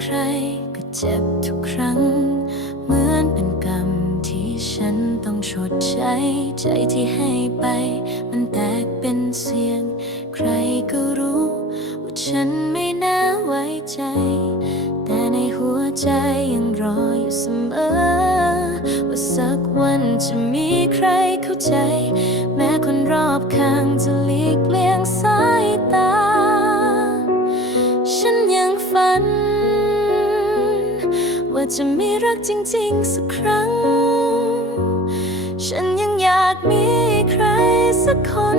ใครก็เจ็บทุกครั้ง เหมือนเป็นกรรมที่ฉันต้องชดใช้ ใจที่ให้ไป มันแตกเป็นเสียง ใครก็รู้ ว่าฉันไม่น่าไว้ใจ แต่ในหัวใจยังรออยู่เสมอ ว่าสักวันจะมีใครเข้าใจ แม้คนรอบข้างจะหลีกเลี่ ว่าจะมีรักจริงๆ สักครั้ง ฉันยังอยากมีใครสักคน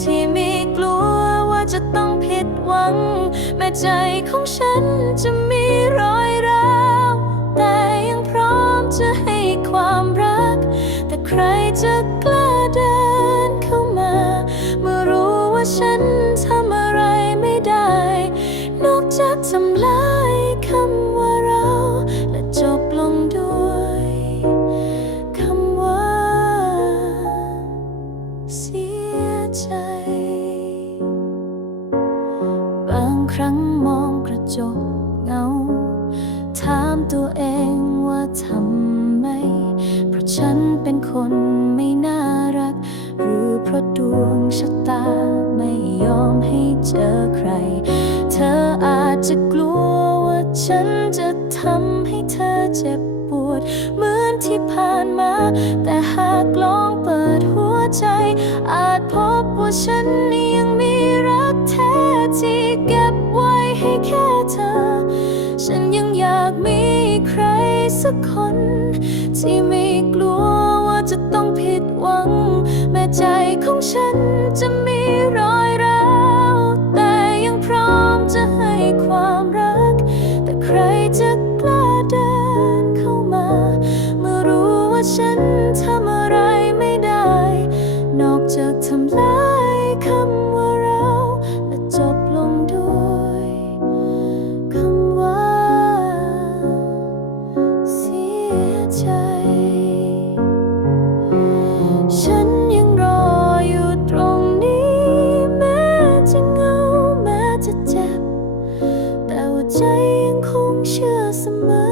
ที่ไม่กลัวว่าจะต้องผิดหวัง แม้ใจของฉันจะมีรอยร้าวแต่ยังพร้อมจะให้ความรัก แต่ใครจะกล้าเดินเข้ามา เมื่อรู้ว่าฉัน ครั้งมองกระจกเงา ถามตัวเองว่าทำไม เพราะฉันเป็นคนไม่น่ารัก หรือเพราะดวงชะตาไม่ยอมให้เจอใคร เธออาจจะกลัวว่าฉันจะทำให้เธอเจ็บปวด เหมือนที่ผ่านมา แต่หากลองเปิดหัวใจ อาจพบว่าฉันยังมีรักแท้ที่เก็ากมีใครสักคน ที่ไม่กลัวว่าจะต้องผิดหวัง แม้ใจของฉันจะมีรอยร้าวแต่ยังพร้อมจะให้ความรัก แต่ใครจะกล้าเดินเข้ามา เมื่อรู้ว่าฉันทำอะไรไม่ได้ นอกจากทำลายคำา